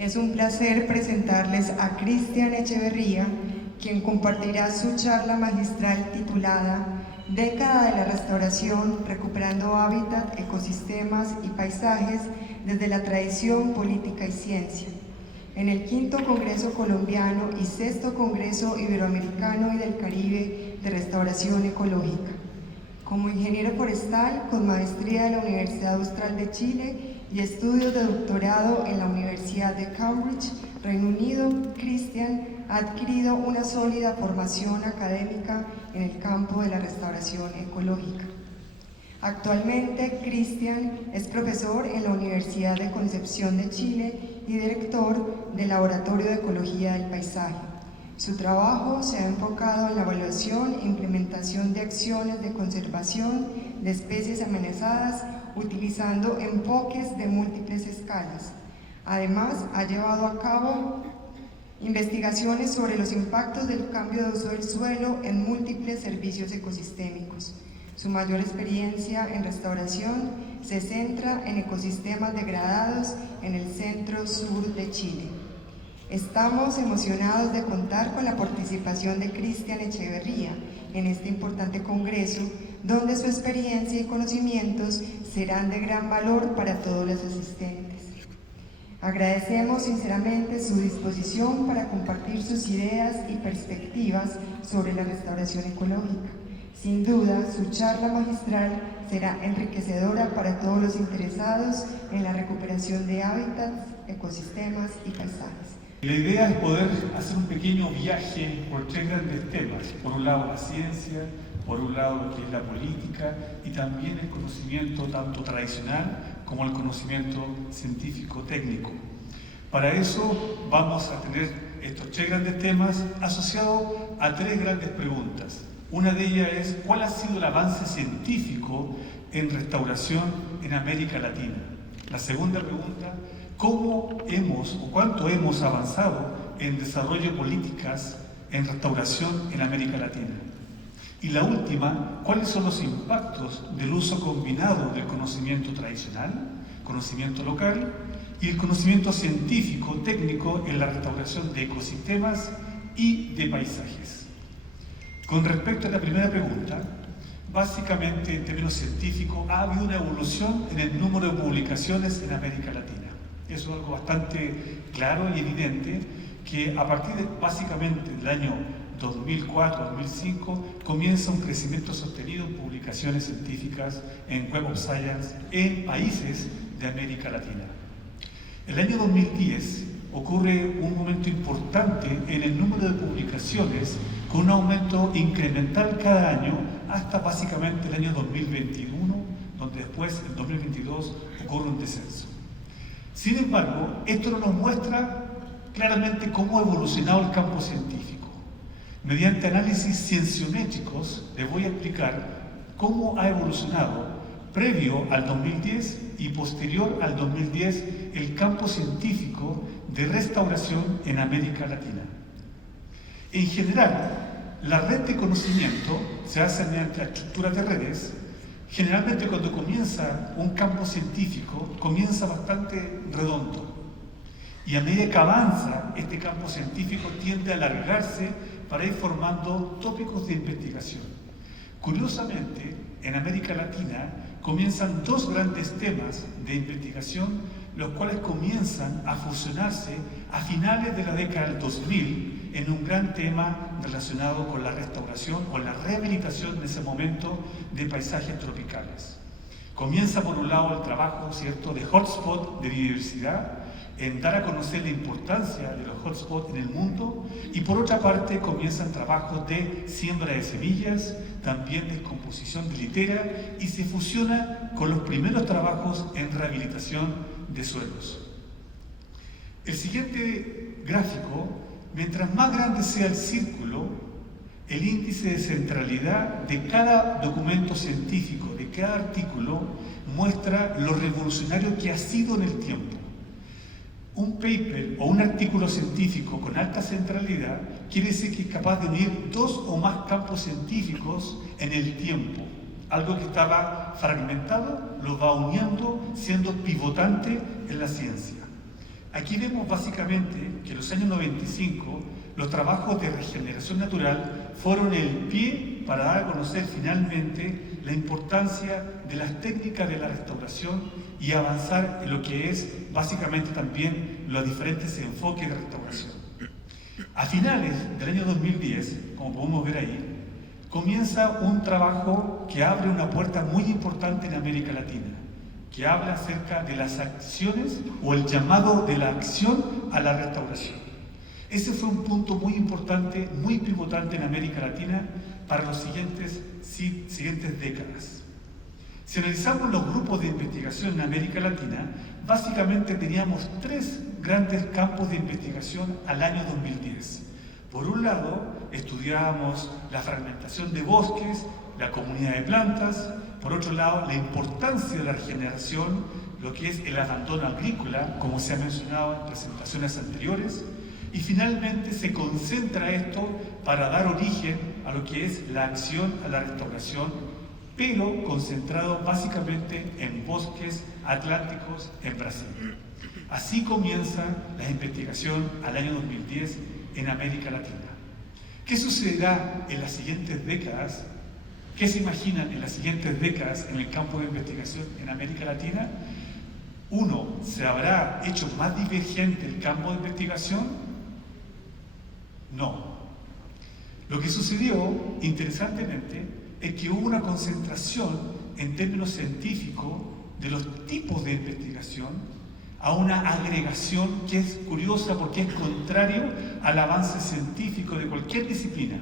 Es un placer presentarles a Cristian Echeverría, quien compartirá su charla magistral titulada Década de la Restauración, recuperando hábitat, ecosistemas y paisajes desde la tradición, política y ciencia, en el V Congreso Colombiano y VI Congreso Iberoamericano y del Caribe de Restauración Ecológica. Como ingeniero forestal con maestría de la Universidad Austral de Chile y estudios de doctorado en la Universidad de Cambridge, Reino Unido, Cristian ha adquirido una sólida formación académica en el campo de la restauración ecológica. Actualmente, Cristian es profesor en la Universidad de Concepción de Chile y director del Laboratorio de Ecología del Paisaje. Su trabajo se ha enfocado en la evaluación e implementación de acciones de conservación de especies amenazadas utilizando enfoques de múltiples escalas. Además, ha llevado a cabo investigaciones sobre los impactos del cambio de uso del suelo en múltiples servicios ecosistémicos. Su mayor experiencia en restauración se centra en ecosistemas degradados en el centro-sur de Chile. Estamos emocionados de contar con la participación de Cristian Echeverría en este importante congreso, donde su experiencia y conocimientos serán de gran valor para todos los asistentes. Agradecemos sinceramente su disposición para compartir sus ideas y perspectivas sobre la restauración ecológica. Sin duda, su charla magistral será enriquecedora para todos los interesados en la recuperación de hábitats, ecosistemas y paisajes. La idea es poder hacer un pequeño viaje por tres grandes temas. Por un lado la ciencia, por un lado lo que es la política y también el conocimiento tanto tradicional como el conocimiento científico-técnico. Para eso vamos a tener estos tres grandes temas asociados a tres grandes preguntas. Una de ellas es ¿cuál ha sido el avance científico en restauración en América Latina? La segunda pregunta, ¿cómo hemos o cuánto hemos avanzado en desarrollo de políticas en restauración en América Latina? Y la última, ¿cuáles son los impactos del uso combinado del conocimiento tradicional, conocimiento local y el conocimiento científico, técnico en la restauración de ecosistemas y de paisajes? Con respecto a la primera pregunta, básicamente en términos científicos ha habido una evolución en el número de publicaciones en América Latina. Eso es algo bastante claro y evidente, que a partir de básicamente del año 2004-2005 comienza un crecimiento sostenido en publicaciones científicas en Web of Science en países de América Latina. El año 2010 ocurre un momento importante en el número de publicaciones con un aumento incremental cada año hasta básicamente el año 2021, donde después en 2022 ocurre un descenso. Sin embargo, esto no nos muestra claramente cómo ha evolucionado el campo científico. Mediante análisis cienciométricos les voy a explicar cómo ha evolucionado previo al 2010 y posterior al 2010 el campo científico de restauración en América Latina. En general, la red de conocimiento se hace mediante la estructura de redes. Generalmente cuando comienza un campo científico, comienza bastante redondo. Y a medida que avanza, este campo científico tiende a alargarse para ir formando tópicos de investigación. Curiosamente, en América Latina comienzan dos grandes temas de investigación, los cuales comienzan a fusionarse a finales de la década del 2000 en un gran tema relacionado con la restauración o la rehabilitación en ese momento de paisajes tropicales. Comienza por un lado el trabajo, ¿cierto?, de hotspot de biodiversidad, en dar a conocer la importancia de los hotspots en el mundo, y por otra parte comienzan trabajos de siembra de semillas, también de composición de litera, y se fusiona con los primeros trabajos en rehabilitación de suelos. El siguiente gráfico, mientras más grande sea el círculo, el índice de centralidad de cada documento científico, de cada artículo, muestra lo revolucionario que ha sido en el tiempo. Un paper o un artículo científico con alta centralidad quiere decir que es capaz de unir dos o más campos científicos en el tiempo. Algo que estaba fragmentado lo va uniendo, siendo pivotante en la ciencia. Aquí vemos básicamente que en los años 95 los trabajos de regeneración natural fueron el pie para dar a conocer finalmente la importancia de las técnicas de la restauración y avanzar en lo que es básicamente también los diferentes enfoques de restauración. A finales del año 2010, como podemos ver ahí, comienza un trabajo que abre una puerta muy importante en América Latina, que habla acerca de las acciones o el llamado de la acción a la restauración. Ese fue un punto muy importante, muy pivotante en América Latina para las siguientes décadas. Si analizamos los grupos de investigación en América Latina, básicamente teníamos 3 grandes campos de investigación al año 2010. Por un lado, estudiábamos la fragmentación de bosques, la comunidad de plantas. Por otro lado, la importancia de la regeneración, lo que es el abandono agrícola, como se ha mencionado en presentaciones anteriores. Y finalmente se concentra esto para dar origen a lo que es la acción a la restauración, pero concentrado básicamente en bosques atlánticos en Brasil. Así comienza la investigación al año 2010 en América Latina. ¿Qué sucederá en las siguientes décadas? ¿Qué se imaginan en las siguientes décadas en el campo de investigación en América Latina? Uno, ¿se habrá hecho más divergente el campo de investigación? No. Lo que sucedió, interesantemente, es que hubo una concentración en términos científicos de los tipos de investigación a una agregación que es curiosa porque es contrario al avance científico de cualquier disciplina.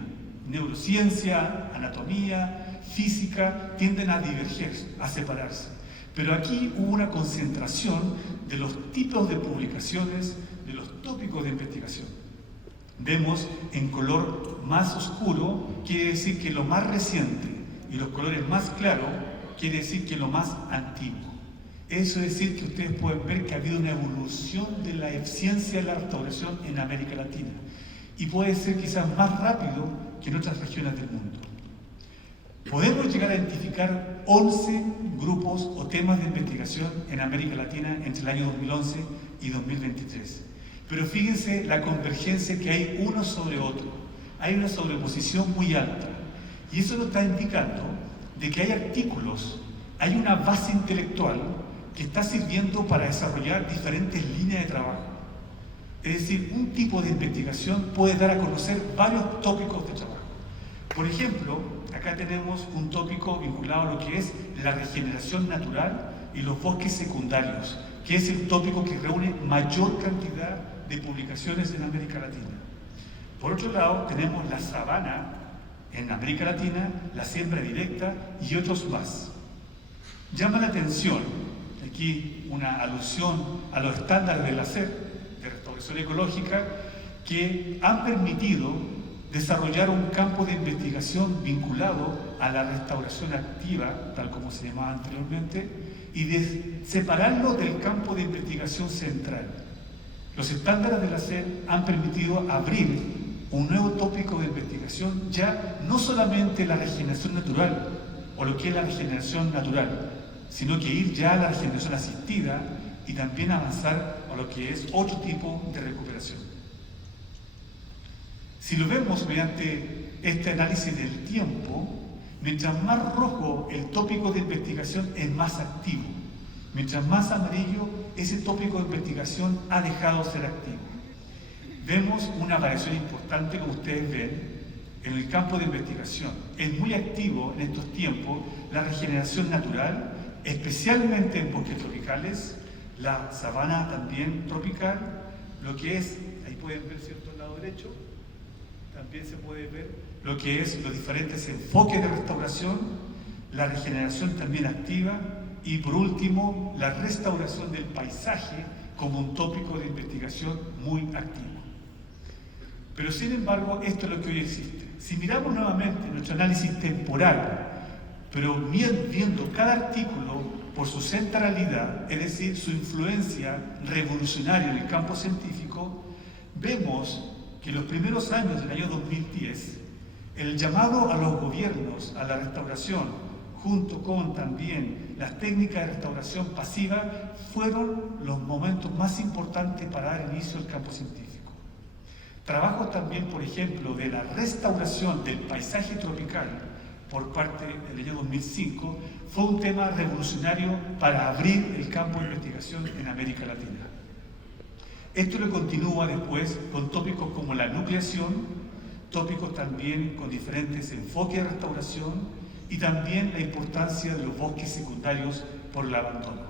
Neurociencia, anatomía, física tienden a diverger, a separarse. Pero aquí hubo una concentración de los tipos de publicaciones, de los tópicos de investigación. Vemos en color más oscuro, quiere decir que lo más reciente, y los colores más claros, quiere decir que lo más antiguo. Eso es decir que ustedes pueden ver que ha habido una evolución de la ciencia de la restauración en América Latina, y puede ser quizás más rápido que en otras regiones del mundo. Podemos llegar a identificar 11 grupos o temas de investigación en América Latina entre el año 2011 y 2023. Pero fíjense la convergencia que hay uno sobre otro. Hay una sobreposición muy alta. Y eso nos está indicando de que hay artículos, hay una base intelectual que está sirviendo para desarrollar diferentes líneas de trabajo. Es decir, un tipo de investigación puede dar a conocer varios tópicos de trabajo. Por ejemplo, acá tenemos un tópico vinculado a lo que es la regeneración natural y los bosques secundarios, que es el tópico que reúne mayor cantidad de publicaciones en América Latina. Por otro lado, tenemos la sabana en América Latina, la siembra directa y otros más. Llama la atención, aquí una alusión a los estándares de la SED, de restauración ecológica, que han permitido desarrollar un campo de investigación vinculado a la restauración activa, tal como se llamaba anteriormente, y de separarlo del campo de investigación central. Los estándares de la SED han permitido abrir un nuevo tópico de investigación, ya no solamente la regeneración natural, o lo que es la regeneración natural, sino que ir ya a la regeneración asistida y también avanzar a lo que es otro tipo de recuperación. Si lo vemos mediante este análisis del tiempo, mientras más rojo el tópico de investigación es más activo. Mientras más amarillo, ese tópico de investigación ha dejado de ser activo. Vemos una variación importante, como ustedes ven, en el campo de investigación. Es muy activo en estos tiempos la regeneración natural, especialmente en bosques tropicales, la sabana también tropical, lo que es, ahí pueden ver, ¿cierto?, al lado derecho, también se puede ver lo que es los diferentes enfoques de restauración, la regeneración también activa y por último la restauración del paisaje como un tópico de investigación muy activo. Pero sin embargo, esto es lo que hoy existe. Si miramos nuevamente nuestro análisis temporal, pero viendo cada artículo por su centralidad, es decir, su influencia revolucionaria en el campo científico, vemos que en los primeros años del año 2010, el llamado a los gobiernos a la restauración, junto con también las técnicas de restauración pasiva fueron los momentos más importantes para dar inicio al campo científico. Trabajos también, por ejemplo, de la restauración del paisaje tropical por parte del año 2005 fue un tema revolucionario para abrir el campo de investigación en América Latina. Esto lo continúa después con tópicos como la nucleación, tópicos también con diferentes enfoques de restauración y también la importancia de los bosques secundarios por el abandono.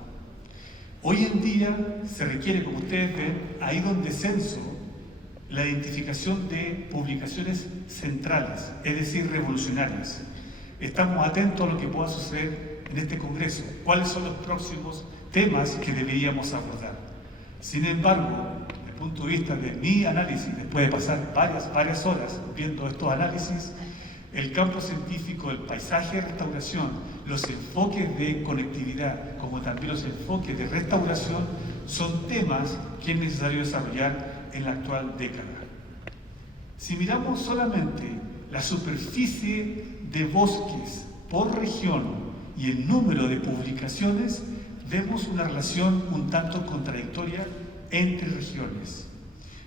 Hoy en día se requiere, como ustedes ven, ha ido en descenso la identificación de publicaciones centrales, es decir, revolucionarias. Estamos atentos a lo que pueda suceder en este Congreso, cuáles son los próximos temas que deberíamos abordar. Sin embargo, desde el punto de vista de mi análisis, después de pasar varias horas viendo estos análisis, el campo científico del paisaje de restauración, los enfoques de conectividad, como también los enfoques de restauración, son temas que es necesario desarrollar en la actual década. Si miramos solamente la superficie de bosques por región y el número de publicaciones, vemos una relación un tanto contradictoria entre regiones.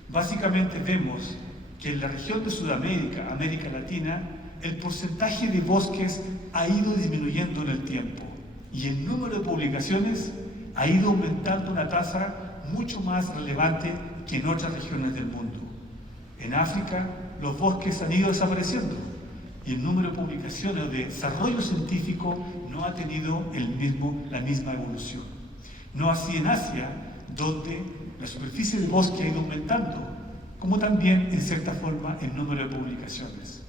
Básicamente vemos que en la región de Sudamérica, América Latina, el porcentaje de bosques ha ido disminuyendo en el tiempo y el número de publicaciones ha ido aumentando a una tasa mucho más relevante que en otras regiones del mundo. En África, los bosques han ido desapareciendo y el número de publicaciones de desarrollo científico no ha tenido la misma evolución. No así en Asia, donde la superficie de bosque ha ido aumentando, como también, en cierta forma, el número de publicaciones.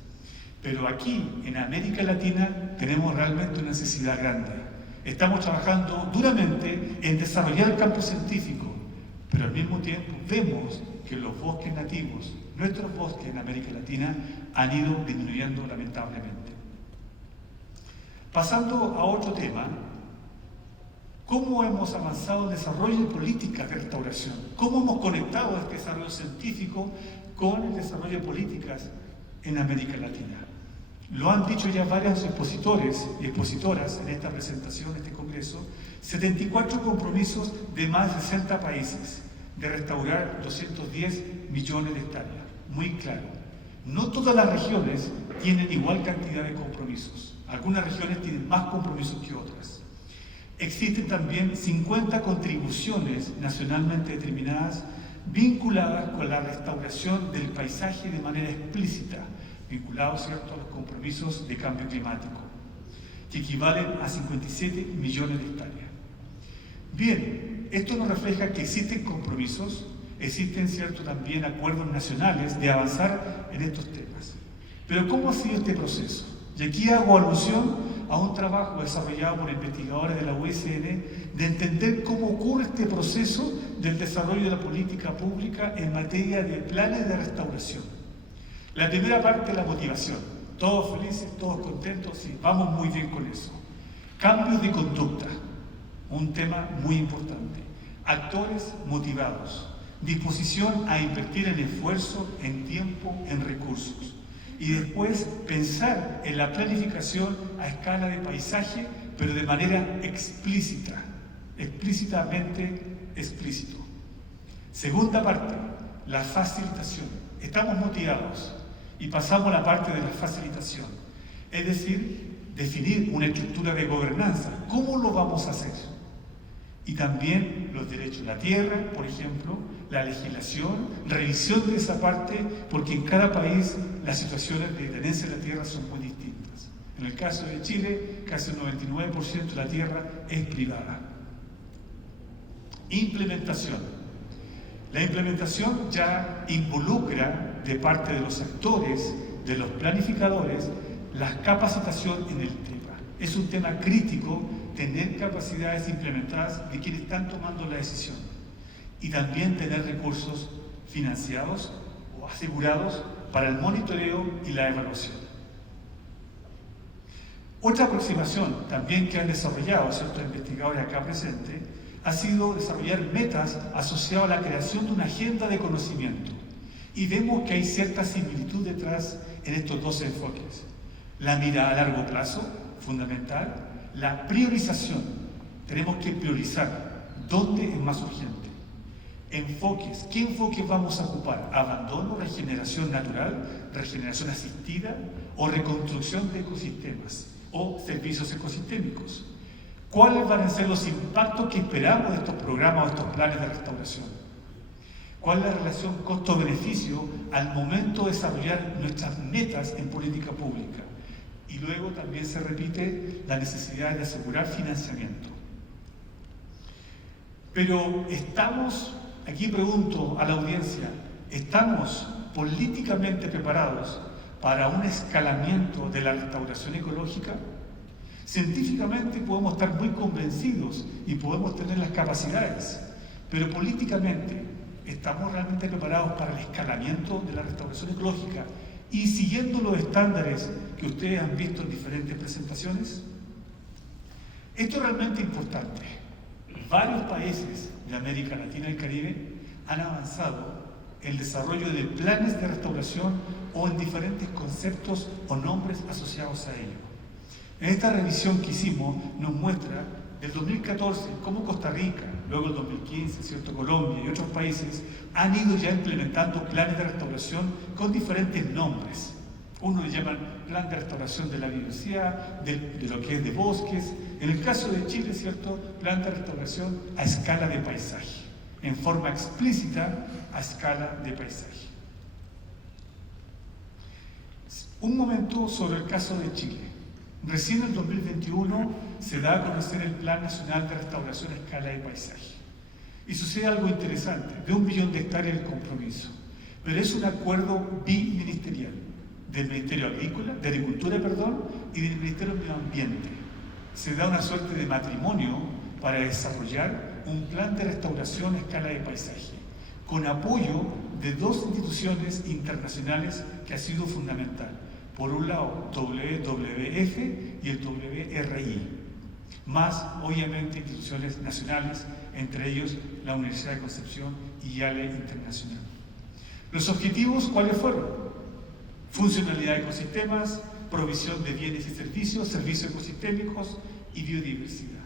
Pero aquí, en América Latina, tenemos realmente una necesidad grande. Estamos trabajando duramente en desarrollar el campo científico, pero al mismo tiempo vemos que los bosques nativos, nuestros bosques en América Latina, han ido disminuyendo lamentablemente. Pasando a otro tema, ¿cómo hemos avanzado en el desarrollo de políticas de restauración? ¿Cómo hemos conectado este desarrollo científico con el desarrollo de políticas en América Latina? Lo han dicho ya varios expositores y expositoras en esta presentación, en este congreso, 74 compromisos de más de 60 países de restaurar 210 millones de hectáreas. Muy claro, no todas las regiones tienen igual cantidad de compromisos. Algunas regiones tienen más compromisos que otras. Existen también 50 contribuciones nacionalmente determinadas vinculadas con la restauración del paisaje de manera explícita, vinculados, ¿cierto?, a los compromisos de cambio climático, que equivalen a 57 millones de hectáreas. Bien, esto nos refleja que existen compromisos, existen, ¿cierto?, también acuerdos nacionales de avanzar en estos temas. Pero ¿cómo ha sido este proceso? Y aquí hago alusión a un trabajo desarrollado por investigadores de la USN de entender cómo ocurre este proceso del desarrollo de la política pública en materia de planes de restauración. La primera parte, la motivación. Todos felices, todos contentos, sí, vamos muy bien con eso. Cambios de conducta, un tema muy importante. Actores motivados, disposición a invertir en esfuerzo, en tiempo, en recursos. Y después pensar en la planificación a escala de paisaje, pero de manera explícita, explícitamente explícito. Segunda parte, la facilitación. Estamos motivados y pasamos a la parte de la facilitación, es decir, definir una estructura de gobernanza. ¿Cómo lo vamos a hacer? Y también los derechos de la tierra, por ejemplo, la legislación, revisión de esa parte, porque en cada país las situaciones de tenencia de la tierra son muy distintas. En el caso de Chile, casi el 99% de la tierra es privada. Implementación. La implementación ya involucra de parte de los actores, de los planificadores, la capacitación en el tema. Es un tema crítico tener capacidades implementadas de quienes están tomando la decisión y también tener recursos financiados o asegurados para el monitoreo y la evaluación. Otra aproximación también que han desarrollado ciertos investigadores acá presentes ha sido desarrollar metas asociadas a la creación de una agenda de conocimiento. Y vemos que hay cierta similitud detrás en estos dos enfoques. La mirada a largo plazo, fundamental, la priorización, tenemos que priorizar dónde es más urgente. Enfoques, ¿qué enfoques vamos a ocupar? ¿Abandono, regeneración natural, regeneración asistida o reconstrucción de ecosistemas o servicios ecosistémicos? ¿Cuáles van a ser los impactos que esperamos de estos programas o estos planes de restauración? ¿Cuál es la relación costo-beneficio al momento de desarrollar nuestras metas en política pública? Y luego también se repite la necesidad de asegurar financiamiento. Pero aquí pregunto a la audiencia, ¿estamos políticamente preparados para un escalamiento de la restauración ecológica? Científicamente podemos estar muy convencidos y podemos tener las capacidades, pero políticamente, ¿estamos realmente preparados para el escalamiento de la restauración ecológica y siguiendo los estándares que ustedes han visto en diferentes presentaciones? Esto es realmente importante. Varios países de América Latina y el Caribe han avanzado en el desarrollo de planes de restauración o en diferentes conceptos o nombres asociados a ello. En esta revisión que hicimos nos muestra del 2014 cómo Costa Rica, luego el 2015, ¿cierto? Colombia y otros países han ido ya implementando planes de restauración con diferentes nombres. Uno le llaman Plan de Restauración de la Biodiversidad, de lo que es de bosques. En el caso de Chile, ¿cierto? Plan de Restauración a escala de paisaje, en forma explícita a escala de paisaje. Un momento sobre el caso de Chile. Recién en el 2021 se da a conocer el Plan Nacional de Restauración a escala de paisaje. Y sucede algo interesante, de 1 billón de hectáreas el compromiso, pero es un acuerdo biministerial del Ministerio de Agricultura, y del Ministerio de Medio Ambiente. Se da una suerte de matrimonio para desarrollar un plan de restauración a escala de paisaje, con apoyo de 2 instituciones internacionales que ha sido fundamental. Por un lado, WWF y el WRI, más obviamente instituciones nacionales, entre ellos la Universidad de Concepción y YALE Internacional. ¿Los objetivos cuáles fueron? Funcionalidad de ecosistemas, provisión de bienes y servicios, servicios ecosistémicos y biodiversidad.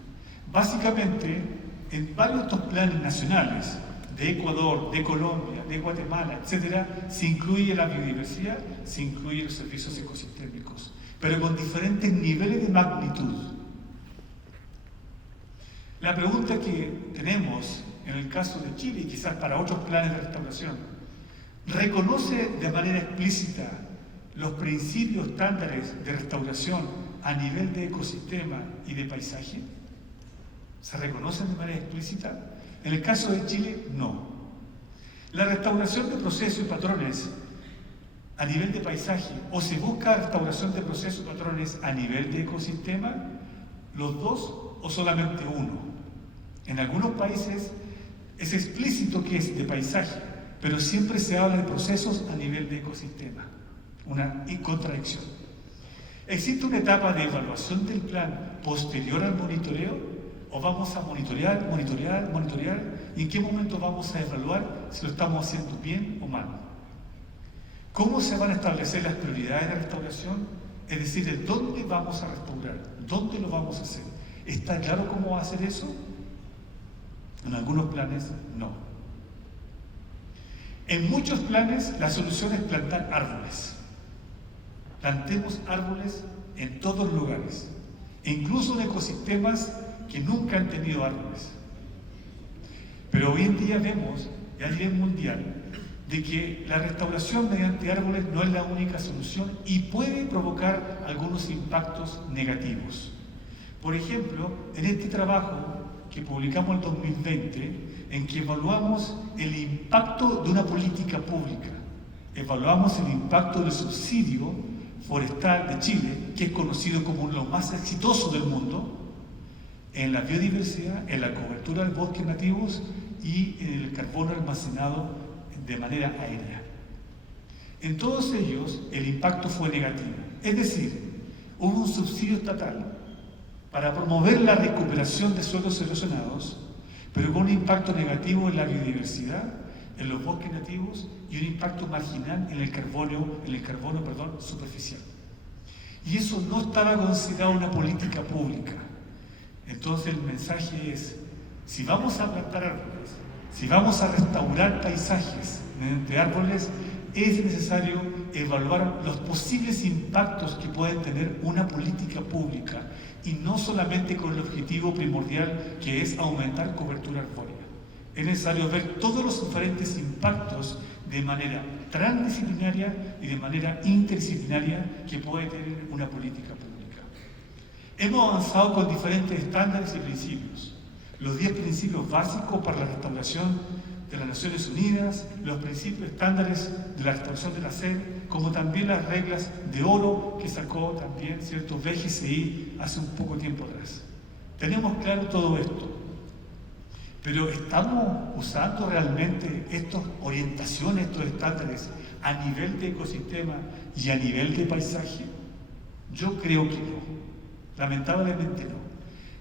Básicamente, en varios de estos planes nacionales, de Ecuador, de Colombia, de Guatemala, etcétera, se incluye la biodiversidad, se incluyen los servicios ecosistémicos, pero con diferentes niveles de magnitud. La pregunta que tenemos en el caso de Chile y quizás para otros planes de restauración, ¿reconoce de manera explícita los principios estándares de restauración a nivel de ecosistema y de paisaje? ¿Se reconocen de manera explícita? En el caso de Chile, no. La restauración de procesos y patrones a nivel de paisaje, o se busca restauración de procesos y patrones a nivel de ecosistema, los dos o solamente uno. En algunos países es explícito que es de paisaje, pero siempre se habla de procesos a nivel de ecosistema. Una contradicción. ¿Existe una etapa de evaluación del plan posterior al monitoreo? ¿O vamos a monitorear? ¿Y en qué momento vamos a evaluar si lo estamos haciendo bien o mal? ¿Cómo se van a establecer las prioridades de restauración? Es decir, el dónde vamos a restaurar, dónde lo vamos a hacer. ¿Está claro cómo va a hacer eso? En algunos planes, no. En muchos planes, la solución es plantar árboles. Plantemos árboles en todos lugares, e incluso en ecosistemas que nunca han tenido árboles. Pero hoy en día vemos, a nivel mundial, de que la restauración mediante árboles no es la única solución y puede provocar algunos impactos negativos. Por ejemplo, en este trabajo que publicamos en 2020, en que evaluamos el impacto de una política pública, evaluamos el impacto del subsidio forestal de Chile, que es conocido como lo más exitoso del mundo, en la biodiversidad, en la cobertura de bosques nativos y en el carbono almacenado de manera aérea. En todos ellos el impacto fue negativo, es decir, hubo un subsidio estatal para promover la recuperación de suelos erosionados, pero con un impacto negativo en la biodiversidad, en los bosques nativos y un impacto marginal en el carbono superficial. Y eso no estaba considerado una política pública. Entonces el mensaje es, si vamos a plantar árboles, si vamos a restaurar paisajes mediante árboles, es necesario evaluar los posibles impactos que puede tener una política pública y no solamente con el objetivo primordial que es aumentar cobertura arbórea. Es necesario ver todos los diferentes impactos de manera transdisciplinaria y de manera interdisciplinaria que puede tener una política pública. Hemos avanzado con diferentes estándares y principios. Los 10 principios básicos para la restauración de las Naciones Unidas, los principios estándares de la restauración de la SED, como también las reglas de oro que sacó también cierto BGCI hace un poco tiempo atrás. Tenemos claro todo esto, pero ¿estamos usando realmente estas orientaciones, estos estándares a nivel de ecosistema y a nivel de paisaje? Yo creo que no, lamentablemente no.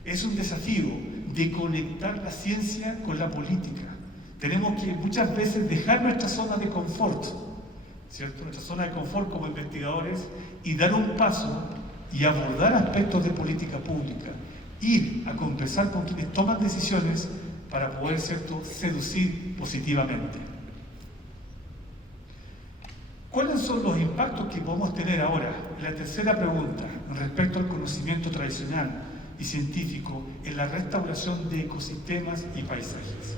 Es un desafío de conectar la ciencia con la política. Tenemos que muchas veces dejar nuestra zona de confort, ¿cierto? Nuestra zona de confort como investigadores y dar un paso y abordar aspectos de política pública, ir a conversar con quienes toman decisiones para poder, ¿cierto?, seducir positivamente. ¿Cuáles son los impactos que podemos tener ahora? La tercera pregunta, respecto al conocimiento tradicional y científico en la restauración de ecosistemas y paisajes.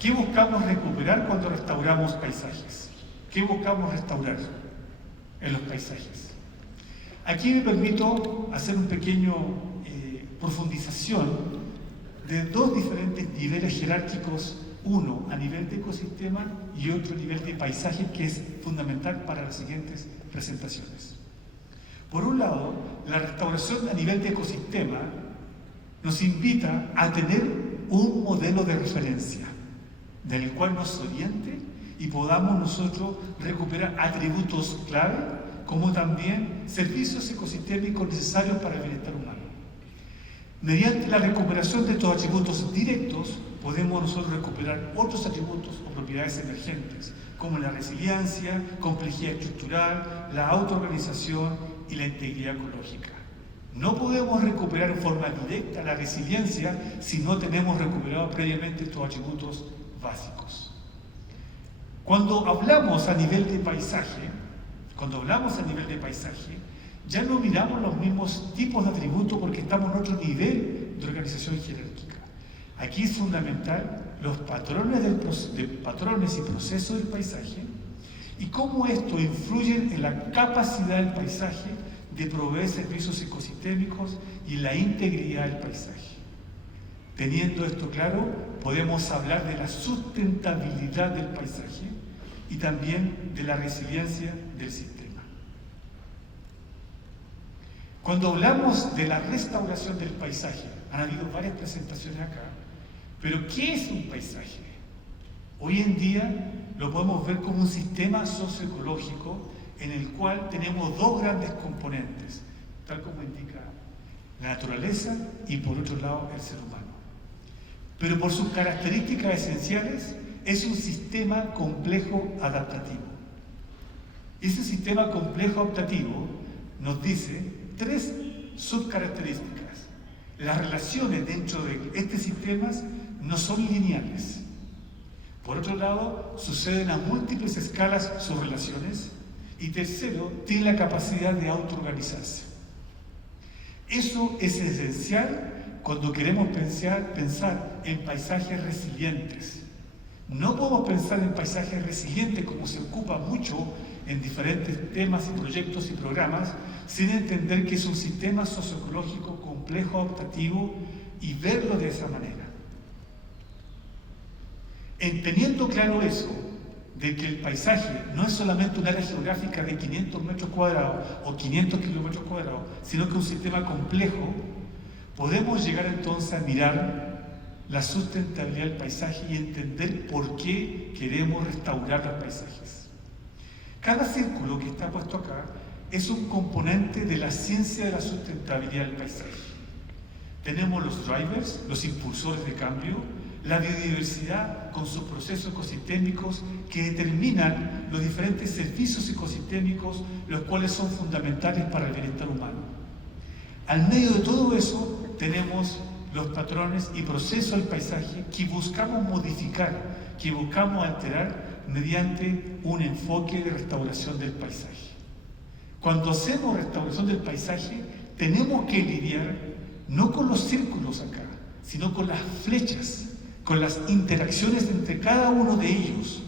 ¿Qué buscamos recuperar cuando restauramos paisajes? ¿Qué buscamos restaurar en los paisajes? Aquí me permito hacer un pequeño profundización de dos diferentes niveles jerárquicos, uno a nivel de ecosistema y otro a nivel de paisaje, que es fundamental para las siguientes presentaciones. Por un lado, la restauración a nivel de ecosistema nos invita a tener un modelo de referencia del cual nos oriente y podamos nosotros recuperar atributos clave, como también servicios ecosistémicos necesarios para el bienestar humano. Mediante la recuperación de estos atributos directos, podemos nosotros recuperar otros atributos o propiedades emergentes, como la resiliencia, complejidad estructural, la autoorganización y la integridad ecológica. No podemos recuperar en forma directa la resiliencia si no tenemos recuperado previamente estos atributos básicos. Cuando hablamos a nivel de paisaje, ya no miramos los mismos tipos de atributos porque estamos en otro nivel de organización jerárquica. Aquí es fundamental los patrones y procesos del paisaje y cómo esto influye en la capacidad del paisaje de proveer servicios ecosistémicos y la integridad del paisaje. Teniendo esto claro, podemos hablar de la sustentabilidad del paisaje y también de la resiliencia del sistema. Cuando hablamos de la restauración del paisaje, han habido varias presentaciones acá, pero ¿qué es un paisaje? Hoy en día lo podemos ver como un sistema socioecológico en el cual tenemos dos grandes componentes, tal como indica la naturaleza y por otro lado el ser humano. Pero por sus características esenciales es un sistema complejo adaptativo. Ese sistema complejo adaptativo nos dice tres subcaracterísticas. Las relaciones dentro de este sistema no son lineales. Por otro lado, suceden a múltiples escalas sus relaciones. Y tercero, tiene la capacidad de autoorganizarse. Eso es esencial cuando queremos pensar en paisajes resilientes. No podemos pensar en paisajes resilientes como se ocupa mucho en diferentes temas y proyectos y programas, sin entender que es un sistema socioecológico complejo, adaptativo y verlo de esa manera. Teniendo claro eso, de que el paisaje no es solamente un área geográfica de 500 metros cuadrados o 500 kilómetros cuadrados, sino que es un sistema complejo, podemos llegar entonces a mirar la sustentabilidad del paisaje y entender por qué queremos restaurar los paisajes. Cada círculo que está puesto acá es un componente de la ciencia de la sustentabilidad del paisaje. Tenemos los drivers, los impulsores de cambio, la biodiversidad con sus procesos ecosistémicos que determinan los diferentes servicios ecosistémicos, los cuales son fundamentales para el bienestar humano. Al medio de todo eso tenemos los patrones y procesos del paisaje que buscamos modificar, que buscamos alterar mediante un enfoque de restauración del paisaje. Cuando hacemos restauración del paisaje, tenemos que lidiar no con los círculos acá, sino con las flechas, con las interacciones entre cada uno de ellos.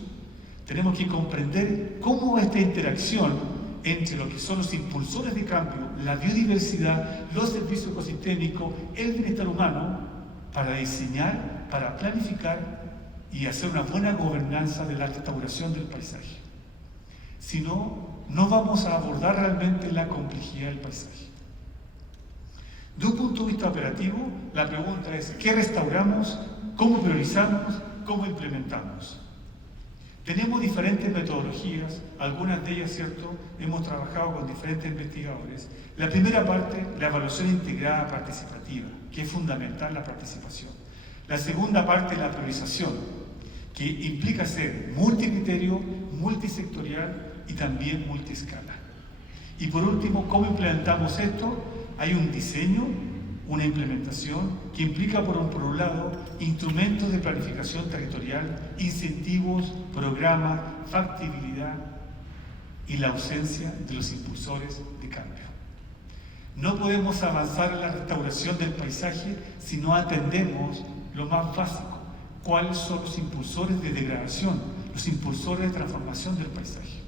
Tenemos que comprender cómo esta interacción entre lo que son los impulsores de cambio, la biodiversidad, los servicios ecosistémicos, el bienestar humano, para diseñar, para planificar y hacer una buena gobernanza de la restauración del paisaje. Si no, no vamos a abordar realmente la complejidad del paisaje. De un punto de vista operativo, la pregunta es: ¿qué restauramos? ¿Cómo priorizamos? ¿Cómo implementamos? Tenemos diferentes metodologías, algunas de ellas, ¿cierto?, hemos trabajado con diferentes investigadores. La primera parte, la evaluación integrada participativa, que es fundamental la participación. La segunda parte, la priorización, que implica ser multicriterio, multisectorial y también multiescala. Y por último, ¿cómo implementamos esto? Hay un diseño, una implementación que implica por un lado instrumentos de planificación territorial, incentivos, programas, factibilidad y la ausencia de los impulsores de cambio. No podemos avanzar en la restauración del paisaje si no atendemos lo más básico: cuáles son los impulsores de degradación, los impulsores de transformación del paisaje.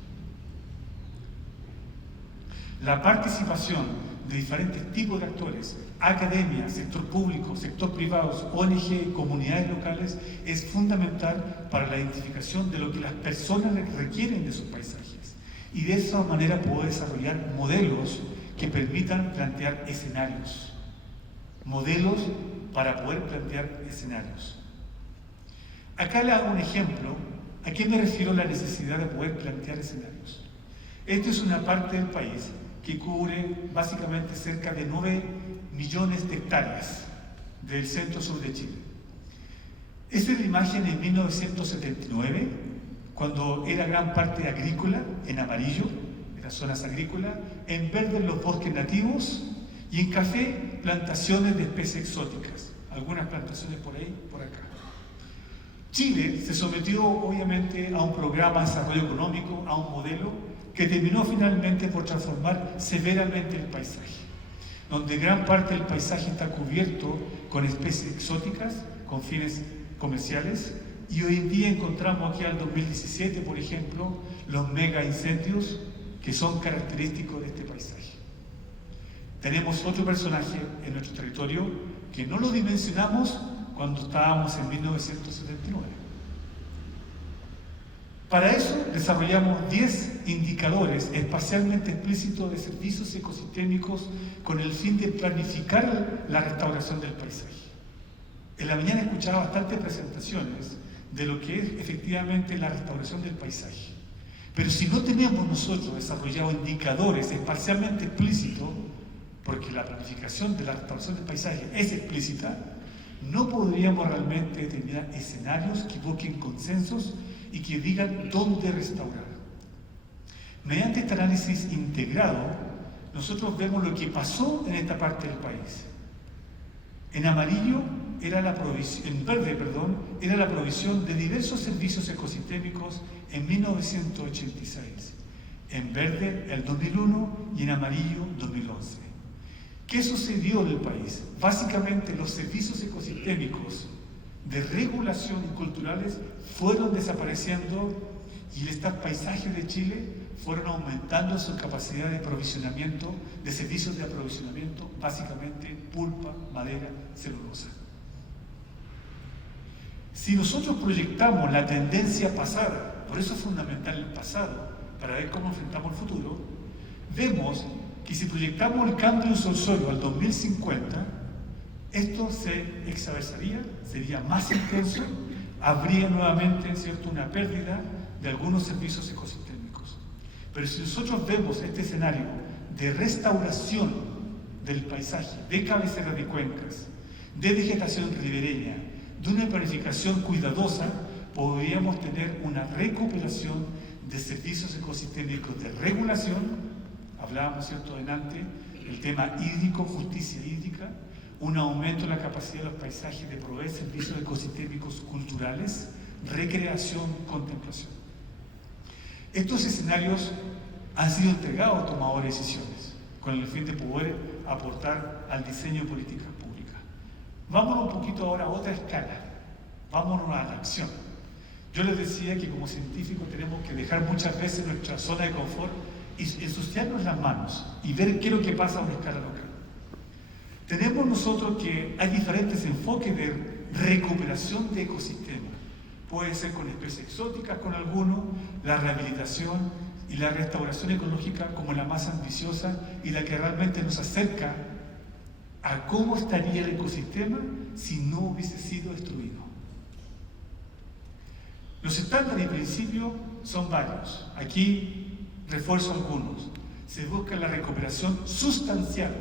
La participación de diferentes tipos de actores, academia, sector público, sector privado, ONG, comunidades locales, es fundamental para la identificación de lo que las personas requieren de sus paisajes y de esa manera poder desarrollar modelos que permitan plantear escenarios. Modelos para poder plantear escenarios. Acá le hago un ejemplo. ¿A qué me refiero la necesidad de poder plantear escenarios? Esta es una parte del país que cubre básicamente cerca de 9 millones de hectáreas del centro-sur de Chile. Esta es la imagen en 1979, cuando era gran parte agrícola, en amarillo, en las zonas agrícolas, en verde los bosques nativos y en café plantaciones de especies exóticas, algunas plantaciones por ahí, por acá. Chile se sometió obviamente a un programa de desarrollo económico, a un modelo que terminó finalmente por transformar severamente el paisaje, donde gran parte del paisaje está cubierto con especies exóticas, con fines comerciales, y hoy en día encontramos aquí al 2017, por ejemplo, los mega incendios que son característicos de este paisaje. Tenemos otro personaje en nuestro territorio que no lo dimensionamos cuando estábamos en 1979. Para eso desarrollamos 10 indicadores espacialmente explícitos de servicios ecosistémicos con el fin de planificar la restauración del paisaje. En la mañana escuchaba bastantes presentaciones de lo que es efectivamente la restauración del paisaje. Pero si no tenemos nosotros desarrollado indicadores espacialmente explícitos, porque la planificación de la restauración del paisaje es explícita, no podríamos realmente determinar escenarios que busquen consensos y que digan dónde restaurar. Mediante este análisis integrado, nosotros vemos lo que pasó en esta parte del país. En amarillo era la provisión, en verde, perdón, era la provisión de diversos servicios ecosistémicos en 1986. En verde el 2001 y en amarillo 2011. ¿Qué sucedió en el país? Básicamente los servicios ecosistémicos de regulación y culturales fueron desapareciendo y estos paisajes de Chile fueron aumentando su capacidad de aprovisionamiento, de servicios de aprovisionamiento, básicamente pulpa, madera, celulosa. Si nosotros proyectamos la tendencia pasada, por eso es fundamental el pasado, para ver cómo enfrentamos el futuro, vemos que si proyectamos el cambio suelo al 2050, esto se exaversaría, sería más intenso, habría nuevamente, ¿cierto?, una pérdida de algunos servicios ecosistémicos. Pero si nosotros vemos este escenario de restauración del paisaje, de cabeceras de cuencas, de vegetación ribereña, de una planificación cuidadosa, podríamos tener una recuperación de servicios ecosistémicos de regulación. Hablábamos, ¿cierto?, delante el tema hídrico, justicia hídrica, un aumento en la capacidad de los paisajes de proveer servicios ecosistémicos culturales, recreación, contemplación. Estos escenarios han sido entregados a tomadores de decisiones con el fin de poder aportar al diseño de políticas públicas. Vámonos un poquito ahora a otra escala, vámonos a la acción. Yo les decía que como científicos tenemos que dejar muchas veces nuestra zona de confort y ensuciarnos las manos y ver qué es lo que pasa a una escala local. Tenemos nosotros que hay diferentes enfoques de recuperación de ecosistemas. Puede ser con especies exóticas con algunos, la rehabilitación y la restauración ecológica como la más ambiciosa y la que realmente nos acerca a cómo estaría el ecosistema si no hubiese sido destruido. Los estándares y principios son varios. Aquí refuerzo algunos. Se busca la recuperación sustancial,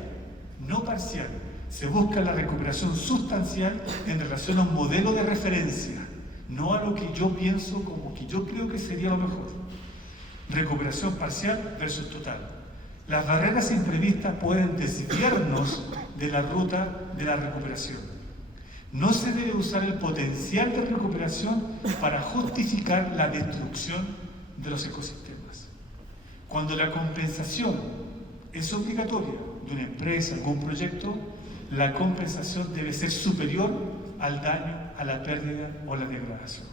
no parcial. Se busca la recuperación sustancial en relación a un modelo de referencia, no a lo que yo pienso como que yo creo que sería lo mejor. Recuperación parcial versus total. Las barreras imprevistas pueden desviarnos de la ruta de la recuperación. No se debe usar el potencial de recuperación para justificar la destrucción de los ecosistemas. Cuando la compensación es obligatoria de una empresa, algún proyecto, la compensación debe ser superior al daño, a la pérdida o la degradación.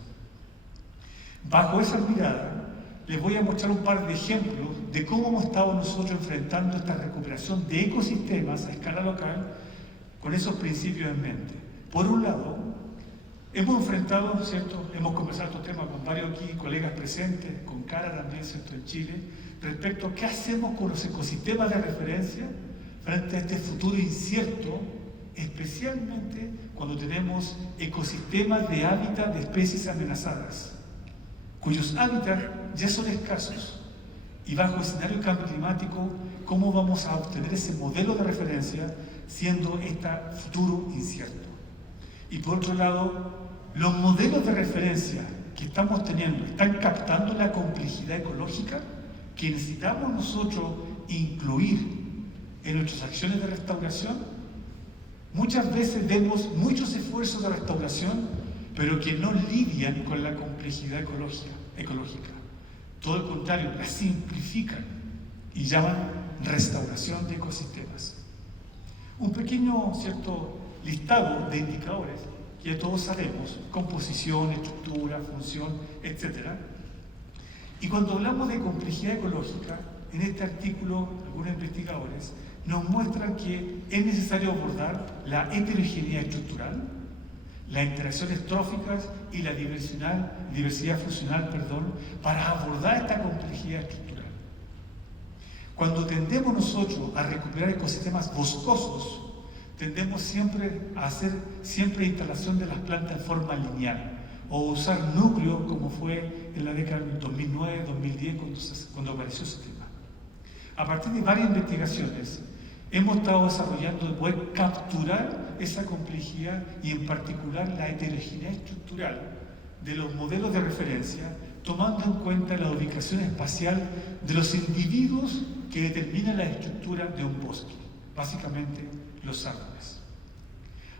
Bajo esa mirada, les voy a mostrar un par de ejemplos de cómo hemos estado nosotros enfrentando esta recuperación de ecosistemas a escala local con esos principios en mente. Por un lado, hemos enfrentado, ¿cierto? Hemos conversado estos temas con varios aquí, colegas presentes, con Cara también, ¿cierto?, en Chile, respecto a qué hacemos con los ecosistemas de referencia frente a este futuro incierto, especialmente cuando tenemos ecosistemas de hábitat de especies amenazadas, cuyos hábitats ya son escasos. Y bajo escenario de cambio climático, ¿cómo vamos a obtener ese modelo de referencia siendo este futuro incierto? Y por otro lado, los modelos de referencia que estamos teniendo están captando la complejidad ecológica que necesitamos nosotros incluir en nuestras acciones de restauración. Muchas veces vemos muchos esfuerzos de restauración, pero que no lidian con la complejidad ecológica. Todo el contrario, la simplifican y llaman restauración de ecosistemas. Un pequeño, ¿cierto?, listado de indicadores que ya todos sabemos: composición, estructura, función, etc. Y cuando hablamos de complejidad ecológica, en este artículo algunos investigadores nos muestran que es necesario abordar la heterogeneidad estructural, las interacciones tróficas y la diversidad funcional, para abordar esta complejidad estructural. Cuando tendemos nosotros a recuperar ecosistemas boscosos, tendemos siempre a hacer instalación de las plantas en forma lineal o usar núcleos como fue en la década del 2009-2010 cuando apareció ese tema. A partir de varias investigaciones hemos estado desarrollando de poder capturar esa complejidad y en particular la heterogeneidad estructural de los modelos de referencia, tomando en cuenta la ubicación espacial de los individuos que determinan la estructura de un bosque, básicamente los árboles.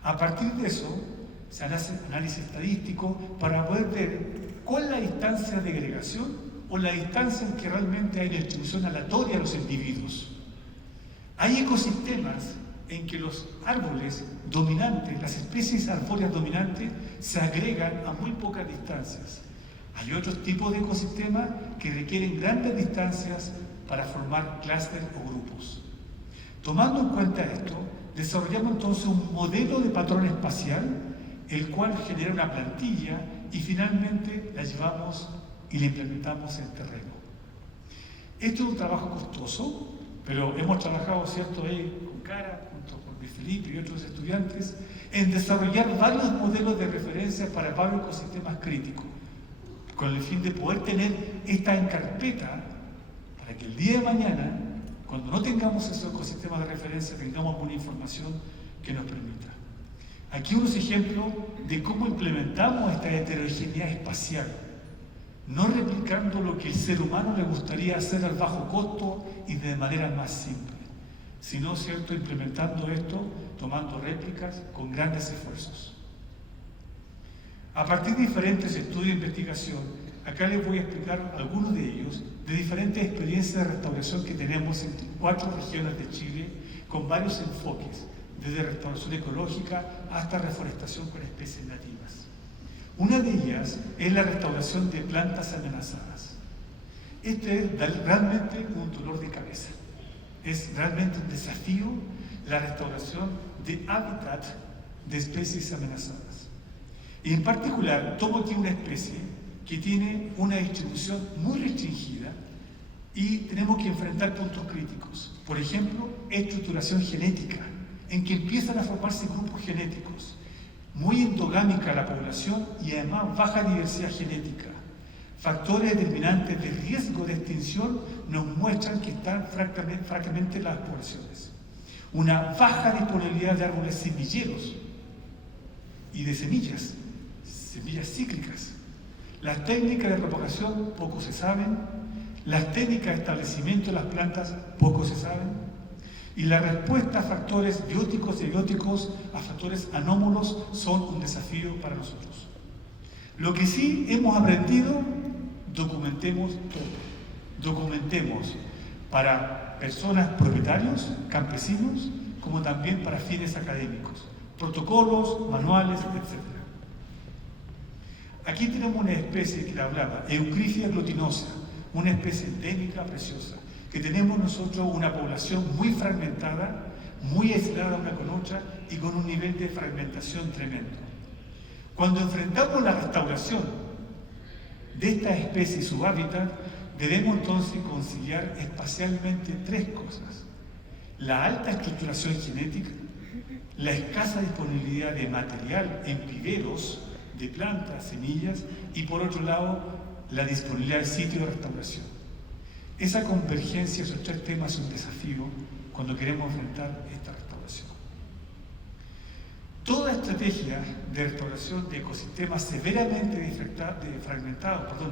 A partir de eso, se hace análisis estadístico para poder ver cuál es la distancia de agregación o la distancia en que realmente hay distribución aleatoria de los individuos. Hay ecosistemas en que los árboles dominantes, las especies arbóreas dominantes, se agregan a muy pocas distancias. Hay otros tipos de ecosistemas que requieren grandes distancias para formar clústeres o grupos. Tomando en cuenta esto, desarrollamos entonces un modelo de patrón espacial, el cual genera una plantilla y finalmente la llevamos y la implementamos en terreno. Esto es un trabajo costoso, pero hemos trabajado, ¿cierto?, ahí con Cara, junto con Luis Felipe y otros estudiantes, en desarrollar varios modelos de referencia para varios ecosistemas críticos, con el fin de poder tener esta en carpeta para que el día de mañana, cuando no tengamos esos ecosistemas de referencia, tengamos alguna información que nos permita. Aquí unos ejemplos de cómo implementamos esta heterogeneidad espacial, no replicando lo que el ser humano le gustaría hacer al bajo costo y de manera más simple. sino, ¿cierto?, implementando esto, tomando réplicas con grandes esfuerzos. A partir de diferentes estudios e investigación, acá les voy a explicar algunos de ellos, de diferentes experiencias de restauración que tenemos en 4 regiones de Chile, con varios enfoques, desde restauración ecológica hasta reforestación con especies nativas. Una de ellas es la restauración de plantas amenazadas. Este es realmente un dolor de cabeza. Es realmente un desafío la restauración de hábitat de especies amenazadas. Y en particular, tomo aquí una especie que tiene una distribución muy restringida y tenemos que enfrentar puntos críticos. Por ejemplo, estructuración genética, en que empiezan a formarse grupos genéticos, muy endogámica la población y además baja diversidad genética. Factores determinantes de riesgo de extinción nos muestran que están francamente las poblaciones. Una baja disponibilidad de árboles semilleros y de semillas cíclicas. Las técnicas de propagación poco se saben, las técnicas de establecimiento de las plantas poco se saben, y la respuesta a factores bióticos y abióticos, a factores anómalos, son un desafío para nosotros. Lo que sí hemos aprendido, documentemos todo. Documentemos para personas, propietarios, campesinos, como también para fines académicos. Protocolos, manuales, etc. Aquí tenemos una especie que le hablaba, Eucriphia glutinosa, una especie endémica preciosa, que tenemos nosotros una población muy fragmentada, muy aislada una con otra y con un nivel de fragmentación tremendo. Cuando enfrentamos la restauración de esta especie y su hábitat, debemos entonces conciliar espacialmente 3 cosas: la alta estructuración genética, la escasa disponibilidad de material en viveros de plantas, semillas, y por otro lado, la disponibilidad de sitio de restauración. Esa convergencia de esos 3 temas es un desafío cuando queremos enfrentar esta restauración. Toda estrategia de restauración de ecosistemas severamente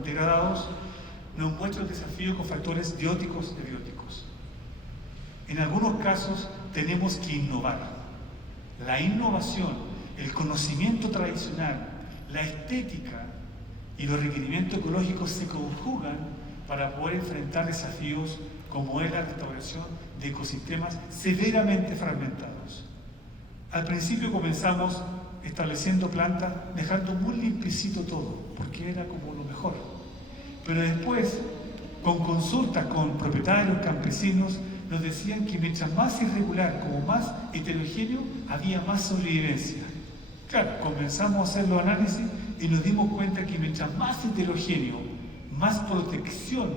degradados, nos muestra el desafío con factores bióticos y abióticos. En algunos casos tenemos que innovar. La innovación, el conocimiento tradicional, la estética y los requerimientos ecológicos se conjugan para poder enfrentar desafíos como es la restauración de ecosistemas severamente fragmentados. Al principio comenzamos estableciendo plantas, dejando muy limpiecito todo, porque era como lo mejor. Pero después, con consultas con propietarios, campesinos, nos decían que mientras más irregular, como más heterogéneo, había más sobrevivencia. Claro, comenzamos a hacer los análisis y nos dimos cuenta que mientras más heterogéneo, más protección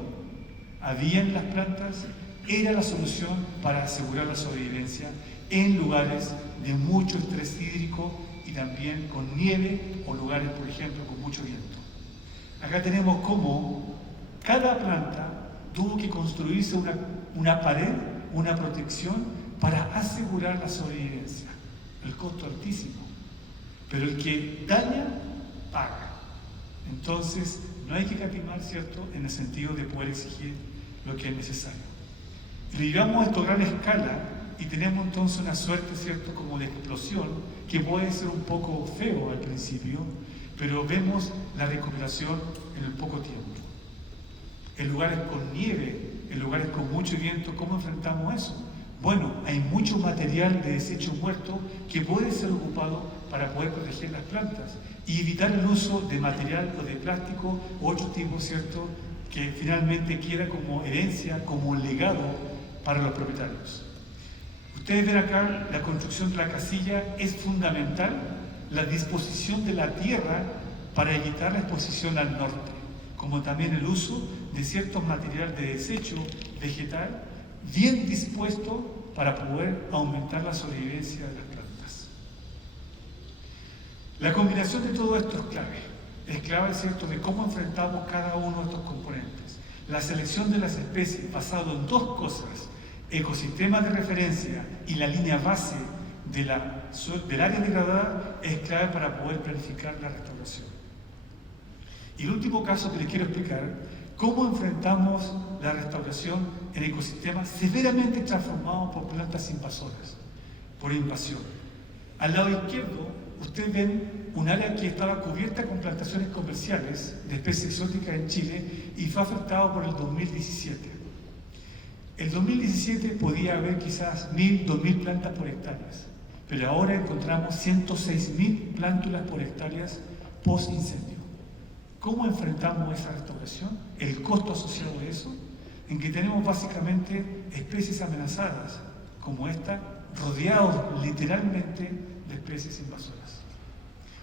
había en las plantas, era la solución para asegurar la sobrevivencia en lugares de mucho estrés hídrico y también con nieve o lugares, por ejemplo, con mucho viento. Acá tenemos cómo cada planta tuvo que construirse una pared, una protección para asegurar la sobrevivencia. El costo altísimo. Pero el que daña, paga. Entonces, no hay que catimar, ¿cierto?, en el sentido de poder exigir lo que es necesario. Llegamos a esta gran escala y tenemos entonces una suerte, ¿cierto?, como de explosión, que puede ser un poco feo al principio, pero vemos la recuperación en el poco tiempo. En lugares con nieve, en lugares con mucho viento, ¿cómo enfrentamos eso? Bueno, hay mucho material de desecho muerto que puede ser ocupado para poder proteger las plantas y evitar el uso de material o de plástico u otro tipo, ¿cierto?, que finalmente queda como herencia, como legado para los propietarios. Ustedes ven acá, la construcción de la casilla es fundamental, la disposición de la tierra para evitar la exposición al norte, como también el uso de ciertos materiales de desecho vegetal bien dispuesto para poder aumentar la sobrevivencia de las plantas. La combinación de todo esto es clave, ¿cierto?, de cómo enfrentamos cada uno de estos componentes. La selección de las especies basado en 2 cosas: ecosistemas de referencia y la línea base del área degradada, es clave para poder planificar la restauración. Y el último caso que les quiero explicar, cómo enfrentamos la restauración en ecosistemas severamente transformados por plantas invasoras, por invasión. Al lado izquierdo, ustedes ven un área que estaba cubierta con plantaciones comerciales de especies exóticas en Chile y fue afectado por el 2017. El 2017 podía haber quizás 1.000, 2.000 plantas por hectáreas, pero ahora encontramos 106.000 plántulas por hectáreas post-incendio. ¿Cómo enfrentamos esa restauración? El costo asociado a eso, en que tenemos básicamente especies amenazadas, como esta, rodeados literalmente de especies invasoras.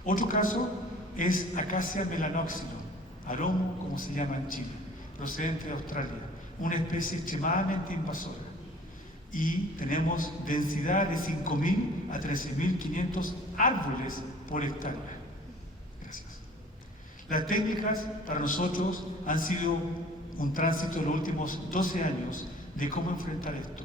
Otro caso es Acacia melanoxylon, aromo como se llama en Chile, procedente de Australia, una especie extremadamente invasora. Y tenemos densidad de 5.000 a 13.500 árboles por hectárea. Gracias. Las técnicas para nosotros han sido un tránsito de los últimos 12 años de cómo enfrentar esto.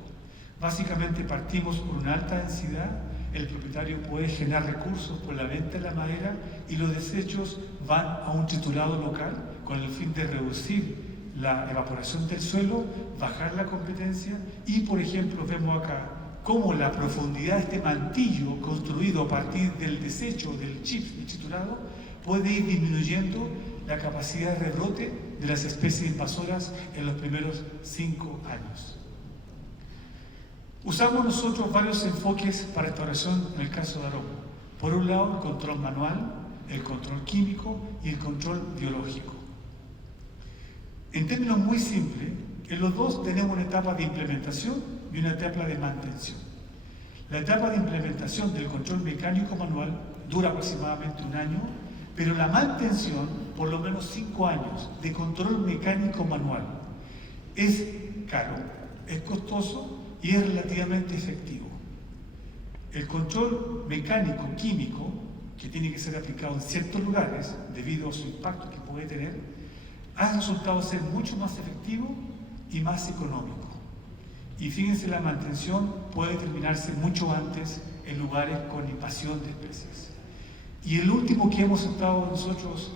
Básicamente partimos por una alta densidad, el propietario puede generar recursos por la venta de la madera y los desechos van a un triturado local con el fin de reducir la evaporación del suelo, bajar la competencia y, por ejemplo, vemos acá cómo la profundidad de este mantillo construido a partir del desecho del chips y triturado puede ir disminuyendo la capacidad de rebrote de las especies invasoras en los primeros 5 años. Usamos nosotros varios enfoques para restauración en el caso de aromo. Por un lado, el control manual, el control químico y el control biológico. En términos muy simples, en los dos tenemos una etapa de implementación y una etapa de mantención. La etapa de implementación del control mecánico manual dura aproximadamente 1 año, pero la mantención, por lo menos 5 años de control mecánico manual. Es caro, es costoso y es relativamente efectivo. El control mecánico químico, que tiene que ser aplicado en ciertos lugares debido a su impacto que puede tener, ha resultado ser mucho más efectivo y más económico. Y fíjense, la mantención puede terminarse mucho antes en lugares con invasión de especies. Y el último que hemos estado nosotros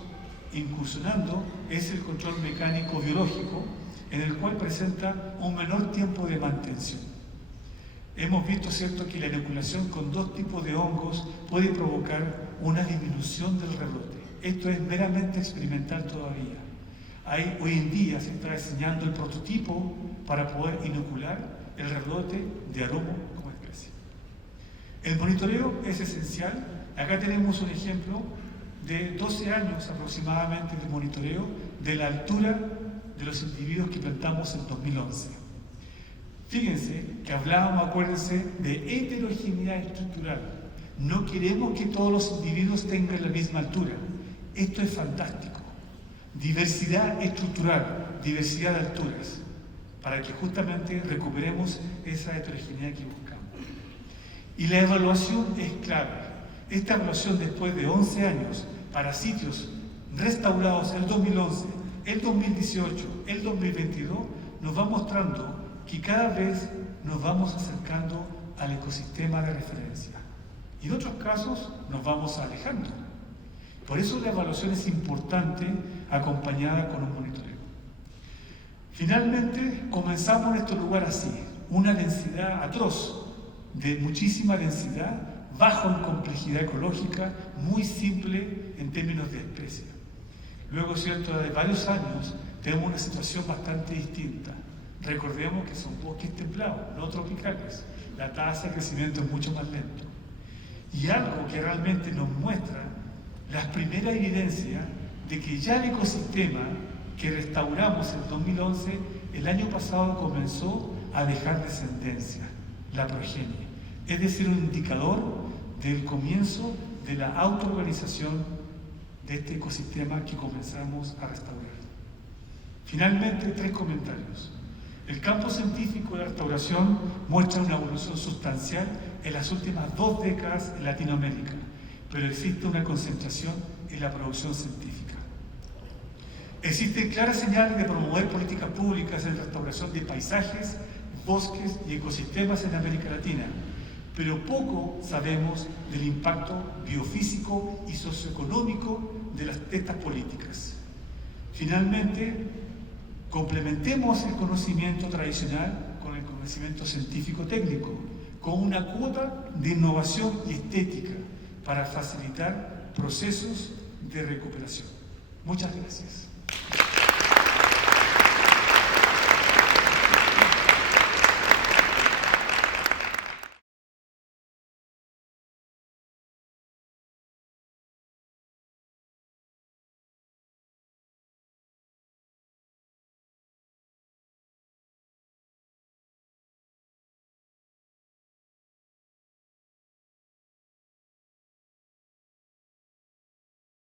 incursionando es el control mecánico biológico, en el cual presenta un menor tiempo de mantención. Hemos visto, ¿cierto?, que la inoculación con 2 tipos de hongos puede provocar una disminución del rebrote. Esto es meramente experimental todavía. Hoy en día se está diseñando el prototipo para poder inocular el rebrote de aromo como especie. El monitoreo es esencial. Acá tenemos un ejemplo de 12 años aproximadamente de monitoreo de la altura de los individuos que plantamos en 2011. Fíjense que hablábamos, acuérdense, de heterogeneidad estructural. No queremos que todos los individuos tengan la misma altura. Esto es fantástico. Diversidad estructural, diversidad de alturas, para que justamente recuperemos esa heterogeneidad que buscamos. Y la evaluación es clave. Esta evaluación después de 11 años para sitios restaurados el 2011, el 2018, el 2022, nos va mostrando que cada vez nos vamos acercando al ecosistema de referencia. Y en otros casos nos vamos alejando. Por eso la evaluación es importante, acompañada con un monitoreo. Finalmente, comenzamos en este lugar así, una densidad atroz, de muchísima densidad, bajo en complejidad ecológica, muy simple en términos de especie. Luego, ¿cierto?, de varios años, tenemos una situación bastante distinta. Recordemos que son bosques templados, no tropicales. La tasa de crecimiento es mucho más lento. Y algo que realmente nos muestra las primeras evidencias de que ya el ecosistema que restauramos en 2011, el año pasado comenzó a dejar descendencia, la progenie. Es decir, un indicador del comienzo de la autoorganización de este ecosistema que comenzamos a restaurar. Finalmente, 3 comentarios. El campo científico de restauración muestra una evolución sustancial en las últimas 2 décadas en Latinoamérica, pero existe una concentración en la producción científica. Existen claras señales de promover políticas públicas en restauración de paisajes, bosques y ecosistemas en América Latina, pero poco sabemos del impacto biofísico y socioeconómico de estas políticas. Finalmente, Complementemos el conocimiento tradicional con el conocimiento científico-técnico, con una cuota de innovación y estética para facilitar procesos de recuperación. Muchas gracias.